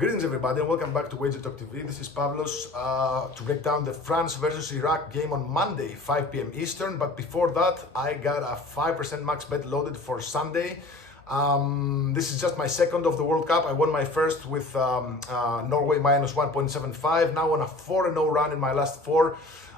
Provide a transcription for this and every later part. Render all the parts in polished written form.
Greetings everybody and welcome back to Wager Talk TV. This is Pavlos to break down the France versus Iraq game on Monday, 5 p.m. Eastern. But before that, I got a 5% max bet loaded for Sunday. This is just my second of the World Cup. I won my first with Norway minus 1.75. Now on a 4-0 run in my last four.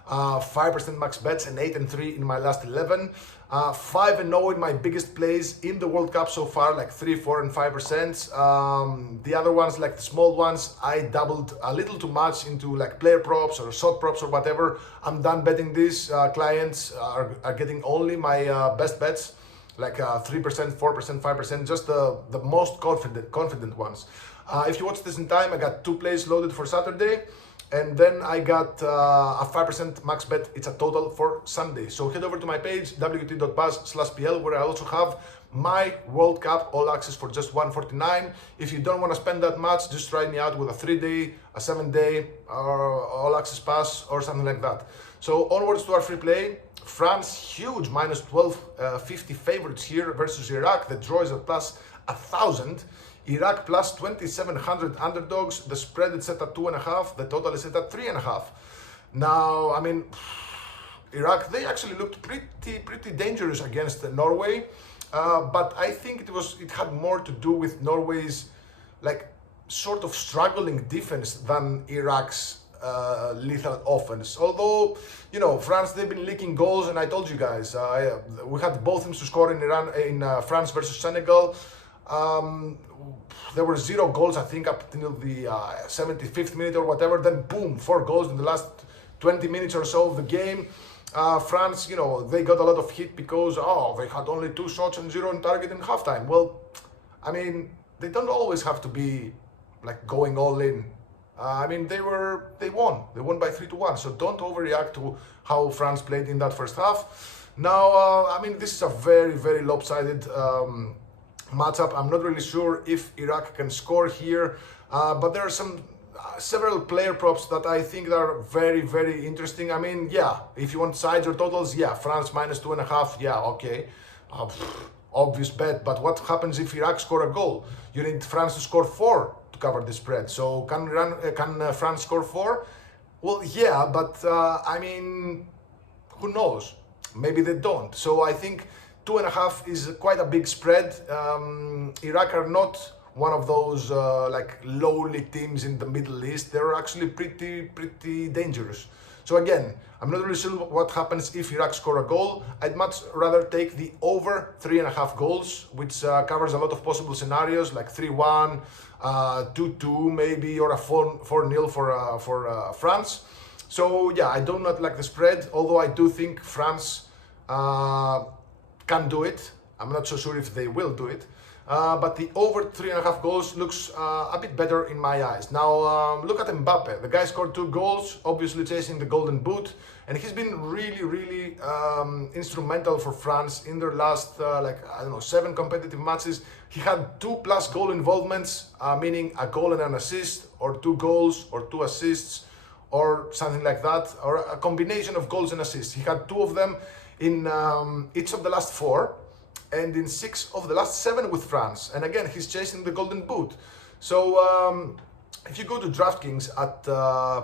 5% max bets and 8-3 in my last 11. 5-0 in my biggest plays in the World Cup so far, like 3, 4, and 5%. The other ones, like the small ones, I doubled a little too much into like player props or shot props or whatever. I'm done betting these. Clients are getting only my best bets, like 3%, 4%, 5%, just the most confident ones. If you watch this in time, I got 2 plays loaded for Saturday. And then I got a 5% max bet. It's a total for Sunday. So head over to my page, wt.buzz/pl, where I also have my World Cup all access for just $149. If you don't want to spend that much, just try me out with a 3-day, a 7-day, or all access pass or something like that. So onwards to our free play. France, huge, minus 1250 favorites here versus Iraq. The draw is at plus 1,000. Iraq plus 2,700 underdogs. The spread is set at 2.5. The total is set at 3.5. Now, I mean, Iraq, they actually looked pretty dangerous against Norway, but I think it had more to do with Norway's like sort of struggling defense than Iraq's lethal offense. Although, you know, France, they've been leaking goals, and I told you guys, we had both teams to score in France versus Senegal. There were 0 goals, I think, up until the 75th minute or whatever. Then boom, 4 goals in the last 20 minutes or so of the game. France, you know, they got a lot of hit because they had only 2 shots and 0 on target in halftime. Well, I mean, they don't always have to be like going all in. I mean, they won by 3-1. So don't overreact to how France played in that first half. Now, I mean, this is a very lopsided matchup. I'm not really sure if Iraq can score here, but there are several player props that I think are very interesting. I mean, yeah, if you want sides or totals, yeah, France minus 2.5, yeah, okay, obvious bet. But what happens if Iraq score a goal? You need France to score 4 to cover the spread. So can France score 4? Well, yeah, but I mean, who knows? Maybe they don't. So I think 2.5 is quite a big spread. Iraq are not one of those like lowly teams in the Middle East. They're actually pretty dangerous. So again, I'm not really sure what happens if Iraq score a goal. I'd much rather take the over 3.5 goals, which covers a lot of possible scenarios like 3-1, 2-2 maybe, or a 4-0 for France. So yeah, I do not like the spread, although I do think France can do it. I'm not so sure if they will do it, but the over 3.5 goals looks a bit better in my eyes. Now look at Mbappe. The guy scored 2 goals, obviously chasing the golden boot, and he's been really instrumental for France in their last 7 competitive matches. He had 2+ goal involvements, meaning a goal and an assist, or 2 goals or 2 assists, or something like that, or a combination of goals and assists. He had 2 of them in each of the last 4, and in 6 of the last 7 with France. And again, he's chasing the golden boot. So if you go to DraftKings at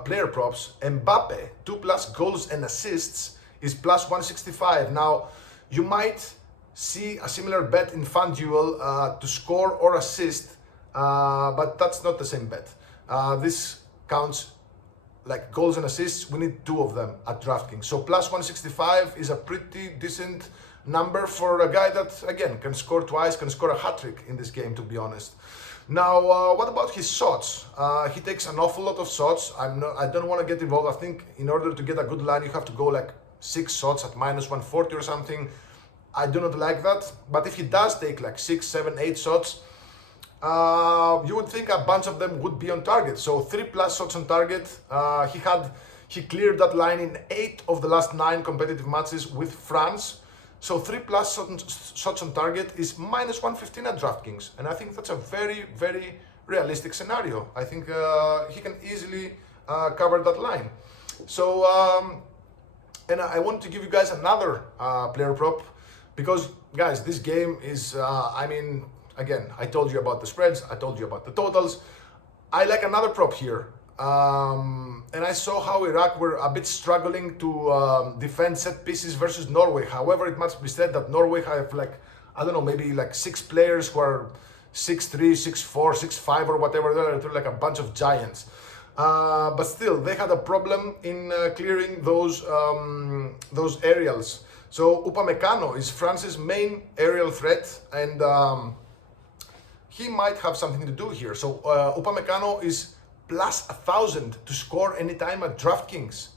player props, Mbappe 2+ goals and assists is plus 165. Now, you might see a similar bet in FanDuel to score or assist, but that's not the same bet. This counts like goals and assists. We need 2 of them at DraftKings. So plus 165 is a pretty decent number for a guy that, again, can score twice, can score a hat-trick in this game, to be honest. Now, what about his shots? He takes an awful lot of shots. I don't want to get involved. I think in order to get a good line, you have to go like 6 shots at minus 140 or something. I do not like that. But if he does take like 6, 7, 8 shots, you would think a bunch of them would be on target. So 3+ shots on target. He cleared that line in 8 of the last 9 competitive matches with France. So 3+ shots on target is minus 115 at DraftKings, and I think that's a very realistic scenario. I think he can easily cover that line. So and I want to give you guys another player prop, because guys, this game is I mean, again, I told you about the spreads, I told you about the totals. I like another prop here. And I saw how Iraq were a bit struggling to defend set pieces versus Norway. However, it must be said that Norway have like, I don't know, maybe like 6 players who are 6'3", 6'4", 6'5", or whatever. They're like a bunch of giants. But still, they had a problem in clearing those aerials. So Upamecano is France's main aerial threat, and he might have something to do here. So Upamecano is plus 1,000 to score anytime at DraftKings.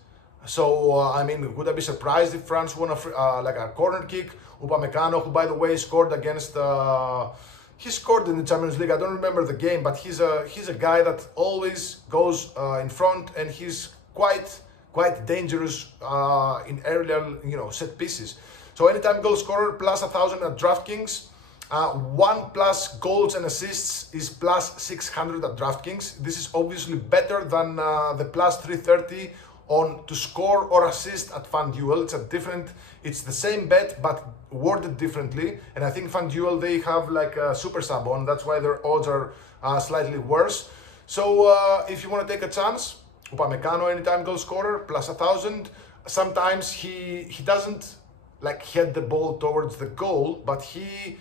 So I mean, would I be surprised if France won like a corner kick? Upamecano, who by the way scored against, he scored in the Champions League. I don't remember the game, but he's a guy that always goes in front, and he's quite dangerous in aerial, set pieces. So anytime goal scorer plus 1,000 at DraftKings. 1 plus goals and assists is plus 600 at DraftKings. This is obviously better than the plus 330 on to score or assist at FanDuel. It's the same bet but worded differently. And I think FanDuel, they have like a super sub on. That's why their odds are slightly worse. So if you want to take a chance, Upamecano anytime goal scorer plus 1,000. Sometimes he doesn't like head the ball towards the goal, but he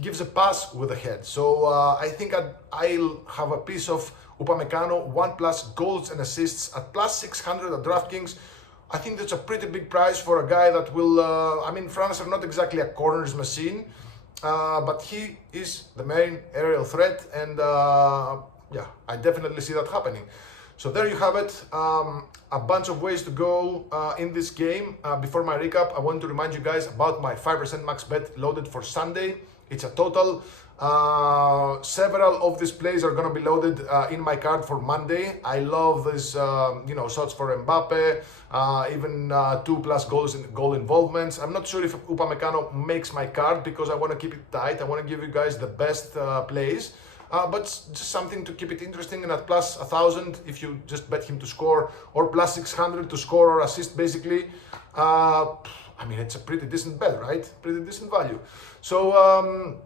gives a pass with the head. So I think I'll have a piece of Upamecano 1 plus goals and assists at plus 600 at DraftKings. I think that's a pretty big price for a guy that will, I mean, France are not exactly a corners machine, but he is the main aerial threat, and yeah, I definitely see that happening. So there you have it, a bunch of ways to go in this game. Before my recap, I want to remind you guys about my 5% max bet loaded for Sunday. It's a total. Several of these plays are going to be loaded in my card for Monday. I love these, shots for Mbappe, even 2 plus goal involvements. I'm not sure if Upamecano makes my card because I want to keep it tight. I want to give you guys the best plays. But just something to keep it interesting, and at plus 1,000 if you just bet him to score, or plus 600 to score or assist, basically. I mean, it's a pretty decent bet, right? Pretty decent value. So,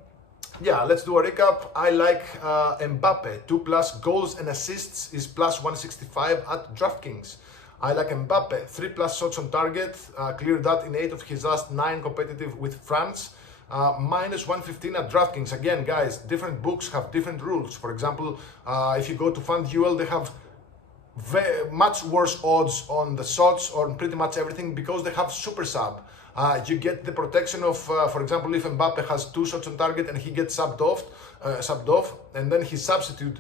yeah, let's do a recap. I like Mbappe, 2 plus goals and assists is plus 165 at DraftKings. I like Mbappe, 3 plus shots on target, cleared that in 8 of his last 9 competitive with France. Minus 115 at DraftKings. Again, guys, different books have different rules. For example, if you go to FanDuel, they have much worse odds on the shots, on pretty much everything, because they have super sub. You get the protection of, for example, if Mbappe has 2 shots on target and he gets subbed off, and then his substitute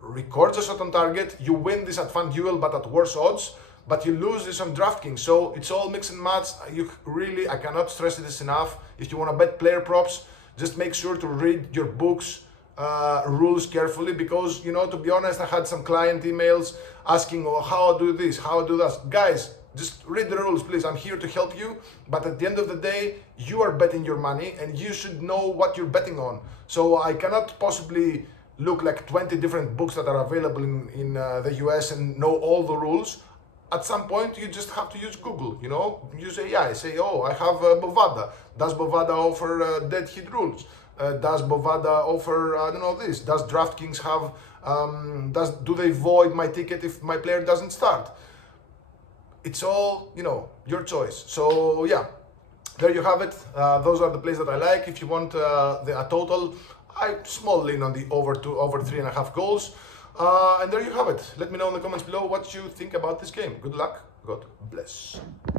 records a shot on target, you win this at FanDuel but at worse odds, but you lose this on DraftKings. So it's all mix and match. I cannot stress this enough. If you want to bet player props, just make sure to read your book's rules carefully, because, to be honest, I had some client emails asking, oh, how I do this, how I do that. Guys, just read the rules, please. I'm here to help you, but at the end of the day, you are betting your money and you should know what you're betting on. So I cannot possibly look like 20 different books that are available in the US and know all the rules. At some point, you just have to use Google, use AI, say, oh, I have Bovada. Does Bovada offer dead hit rules? Does Bovada offer, I don't know, this? Does DraftKings have, do they void my ticket if my player doesn't start? It's all, your choice. So yeah, there you have it. Those are the plays that I like. If you want a total, I small lean on the over 3.5 goals. And there you have it. Let me know in the comments below what you think about this game. Good luck. God bless.